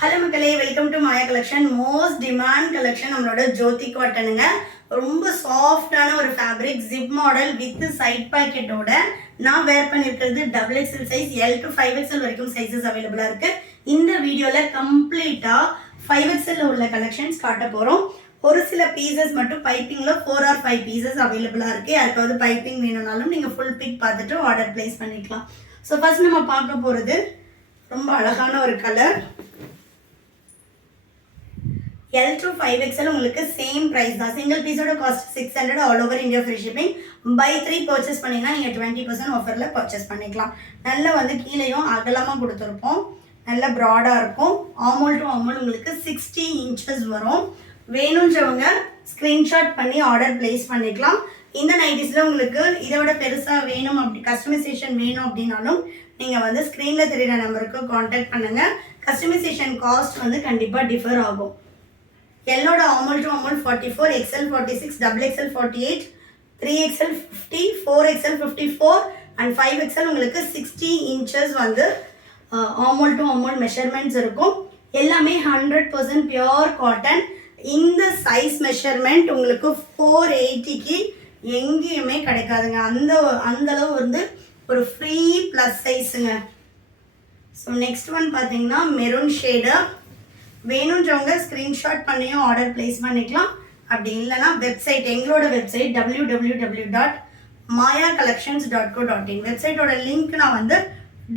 Hello மக்களே, welcome to Maya collection. Most demand collection நம்மளோட ஜோதி காட்டனுங்க. ரொம்ப சாஃப்டான ஒரு fabric, zip model with side பாக்கெட்டோட நான் வேர் பண்ணியிருக்கிறது double XL size, L to 5XL வரைக்கும் சைஸஸ் அவைலபிளாக இருக்கு. இந்த வீடியோவில் கம்ப்ளீட்டாக 5XL உள்ள கலெக்ஷன்ஸ் காட்ட போகிறோம். ஒரு சில பீசஸ் மட்டும் பைப்பிங்கில் 4 or 5 பீசஸ் அவைலபிளாக இருக்குது. யாருக்காவது பைப்பிங் வேணும்னாலும் நீங்கள் ஃபுல் பிக் பார்த்துட்டு ஆர்டர் பிளேஸ் பண்ணிக்கலாம். ஸோ ஃபர்ஸ்ட் நம்ம பார்க்க போகிறது ரொம்ப அழகான ஒரு கலர். L to 5XL உங்களுக்கு சேம் ப்ரைஸ் தான். சிங்கிள் பீஸோட cost 600, all over India free shipping. Buy 3 purchase பண்ணிங்கன்னா நீங்கள் 20% ஆஃபரில் பர்ச்சேஸ் பண்ணிக்கலாம். நல்லா கீழேயும் அகலமாக கொடுத்துருப்போம், நல்ல ப்ராடாக இருக்கும். ஆமோல் டு ஆமோல் உங்களுக்கு 60 inches வரும். வேணுன்றவங்க ஸ்க்ரீன்ஷாட் பண்ணி ஆர்டர் பிளேஸ் பண்ணிக்கலாம். இந்த நைட்டிஸில் உங்களுக்கு இதை விட பெருசாக வேணும், அப்படி கஸ்டமைசேஷன் வேணும் அப்படின்னாலும் நீங்கள் ஸ்க்ரீனில் தெரிகிற நம்பருக்கு காண்டாக்ட் பண்ணுங்கள். கஸ்டமைசேஷன் காஸ்ட் கண்டிப்பாக டிஃபர் ஆகும். எல்லோட armhole to armhole 44, XL 46, XXL 48, 3XL 50, 4XL 54 and 5XL உங்களுக்கு 60 inches armhole to armhole measurements இருக்கும். எல்லாமே 100% பியோர் காட்டன். இந்த சைஸ் மெஷர்மெண்ட் உங்களுக்கு 480க்கு எங்கேயுமே கிடைக்காதுங்க. அந்த அளவு ஒரு ஃப்ரீ ப்ளஸ் சைஸுங்க. ஸோ நெக்ஸ்ட் ஒன் பார்த்தீங்கன்னா மெரூன் ஷேடு. வேணுன்றவங்க ஸ்க்ரீன்ஷாட் பண்ணியும் ஆர்டர் பிளேஸ் பண்ணிக்கலாம். அப்படி இல்லைனா வெப்சைட், எங்களோட வெப்சைட் www.mayacollections.co.in வெப்சைட்டோட லிங்க் நான்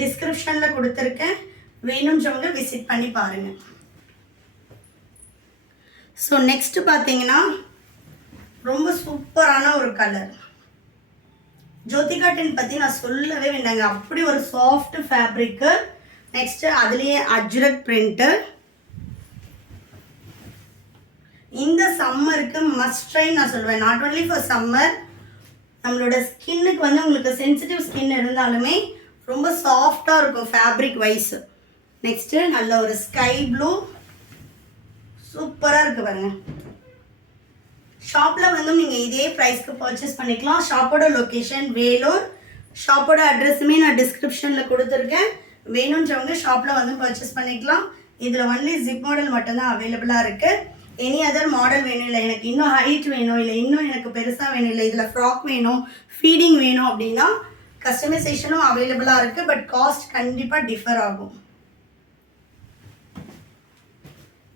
டிஸ்கிரிப்ஷனில் கொடுத்துருக்கேன். வேணுன்றவங்க விசிட் பண்ணி பாருங்கள். ஸோ நெக்ஸ்ட் பார்த்தீங்கன்னா ரொம்ப சூப்பரான ஒரு கலர். ஜோதி காட்டன் பற்றி நான் சொல்லவே வேண்டாங்க, அப்படி ஒரு சாஃப்ட் ஃபேப்ரிக்கு. நெக்ஸ்ட்டு அதுலேயே அஜ்ரக் பிரிண்ட்டு. இந்த சம்மருக்கு மஸ்ட் ட்ரை நான் சொல்லுவேன். நாட் ஓன்லி ஃபார் சம்மர், நம்மளோட ஸ்கின்னுக்கு உங்களுக்கு சென்சிட்டிவ் ஸ்கின் இருந்தாலுமே ரொம்ப சாஃப்டாக இருக்கும் ஃபேப்ரிக் வைஸ். நெக்ஸ்ட்டு நல்ல ஒரு ஸ்கை ப்ளூ, சூப்பராக இருக்குது பாருங்க. ஷாப்பில் நீங்கள் இதே ப்ரைஸ்க்கு பர்ச்சேஸ் பண்ணிக்கலாம். ஷாப்போட லொக்கேஷன் வேலூர். ஷாப்போட அட்ரஸுமே நான் டிஸ்கிரிப்ஷனில் கொடுத்துருக்கேன். வேணுன்றவங்க ஷாப்பில் பர்ச்சேஸ் பண்ணிக்கலாம். இதில் ஒன்லி ஜிப் மாடல் மட்டும்தான் அவைலபிளாக இருக்குது. எனி அதர் மாடல் வேணும், இல்லை எனக்கு இன்னும் ஹைட் வேணும், இல்லை இன்னும் எனக்கு பெருசாக வேணும், இல்லை இதில் ஃப்ராக் வேணும், ஃபீடிங் வேணும் அப்படின்னா கஸ்டமைசேஷனும் அவைலபிளாக இருக்குது. பட் காஸ்ட் கண்டிப்பாக டிஃபர் ஆகும்.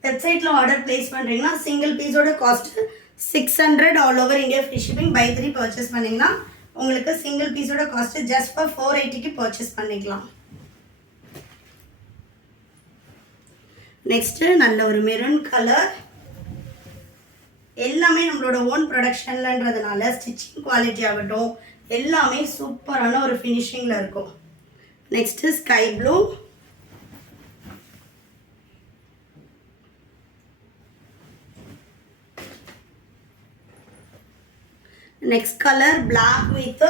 வெப்சைட்டில் ஆர்டர் பிளேஸ் பண்ணுறீங்கன்னா சிங்கிள் பீஸோட cost 600, all over India free shipping. Buy 3 purchase பண்ணிங்கன்னா உங்களுக்கு சிங்கிள் பீஸோட காஸ்ட்டு ஜஸ்ட் ஃபார் 480க்கு பர்ச்சேஸ் பண்ணிக்கலாம். நெக்ஸ்ட்டு நல்ல ஒரு மெரூன் கலர். எல்லாமே நம்மளோட ஓன் ப்ரொடக்ஷன்லன்றதுனால ஸ்டிச்சிங் குவாலிட்டி ஆகட்டும் எல்லாமே சூப்பரான ஒரு ஃபினிஷிங்கில் இருக்கும். Next sky blue. Next colour black with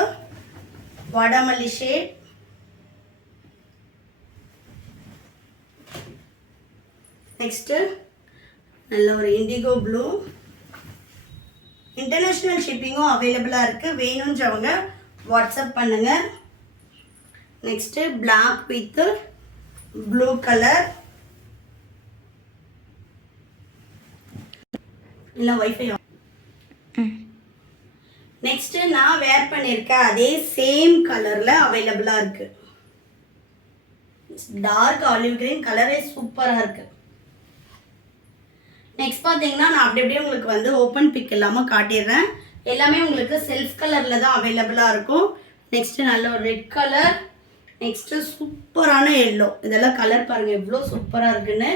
வாடாமல்லி ஷேட். நெக்ஸ்ட்டு நல்ல ஒரு இண்டிகோ ப்ளூ. இன்டர்நேஷ்னல் ஷிப்பிங்கும் அவைலபிளாக இருக்குது. வேணுன்றவங்க வாட்ஸ்அப் பண்ணுங்கள். Next black with blue colour. இல்லை வைஃபை. நெக்ஸ்ட்டு நான் வேர் பண்ணியிருக்கேன் அதே சேம் கலரில் அவைலபிளாக இருக்குது. டார்க் ஆலிவ் கிரீன் கலரே சூப்பராக இருக்குது. நெக்ஸ்ட் பார்த்தீங்கன்னா நான் அப்படியே உங்களுக்கு ஓப்பன் பிக் இல்லாமல் காட்டிடுறேன். எல்லாமே உங்களுக்கு செல்ஃப் கலரில் தான் அவைலபிளாக இருக்கும். நெக்ஸ்ட்டு நல்ல ஒரு ரெட் கலர். நெக்ஸ்ட்டு சூப்பரான எல்லோ. இதெல்லாம் கலர் பாருங்கள் எவ்வளோ சூப்பராக இருக்குன்னு.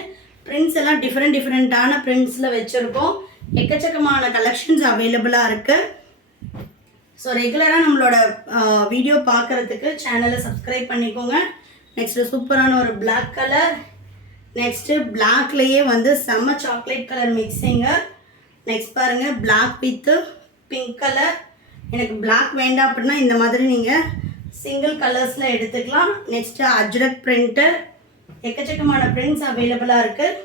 பிரிண்ட்ஸ் எல்லாம் டிஃப்ரெண்ட்டான பிரிண்ட்ஸில் வச்சுருக்கோம். எக்கச்சக்கமான கலெக்ஷன்ஸ் அவைலபிளாக இருக்குது. ஸோ ரெகுலராக நம்மளோட வீடியோ பார்க்குறதுக்கு சேனலை சப்ஸ்கிரைப் பண்ணிக்கோங்க. நெக்ஸ்ட்டு சூப்பரான ஒரு பிளாக் கலர். நெக்ஸ்ட்டு பிளாக்லேயே செம்ம சாக்லேட் கலர் மிக்ஸிங்கு. நெக்ஸ்ட் பாருங்கள் பிளாக் வித்து பிங்க் கலர். எனக்கு பிளாக் வேண்டாம் அப்படின்னா இந்த மாதிரி நீங்கள் சிங்கிள் கலர்ஸில் எடுத்துக்கலாம். Next Ajrakh print. எக்கச்சக்கமான பிரிண்ட்ஸ் அவைலபிளாக இருக்குது.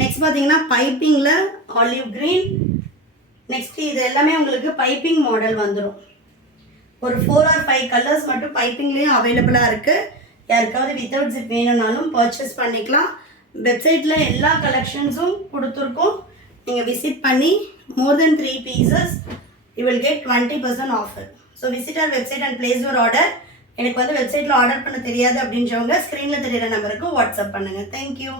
நெக்ஸ்ட் பார்த்தீங்கன்னா பைப்பிங்கில் ஆலிவ் க்ரீன். நெக்ஸ்ட்டு இது எல்லாமே உங்களுக்கு பைப்பிங் மாடல் வந்துடும். ஒரு 4 or 5 கலர்ஸ் மட்டும் பைப்பிங்லேயும் அவைலபிளாக இருக்குது. யாருக்காவது வித்தவுட் ஜிப் வேணும்னாலும் பர்ச்சேஸ் பண்ணிக்கலாம். வெப்சைட்டில் எல்லா கலெக்ஷன்ஸும் கொடுத்துருக்கோம். நீங்கள் விசிட் பண்ணி மோர் தென் 3 pieces you will get 20% offer. So visit our website and place your order. எனக்கு வந்து வெப்சைட்டில் ஆர்டர் பண்ண தெரியாது அப்படின்றவங்க ஸ்க்ரீனில் தெரியிற நம்பருக்கு வாட்ஸ்அப் பண்ணுங்கள். தேங்க்யூ.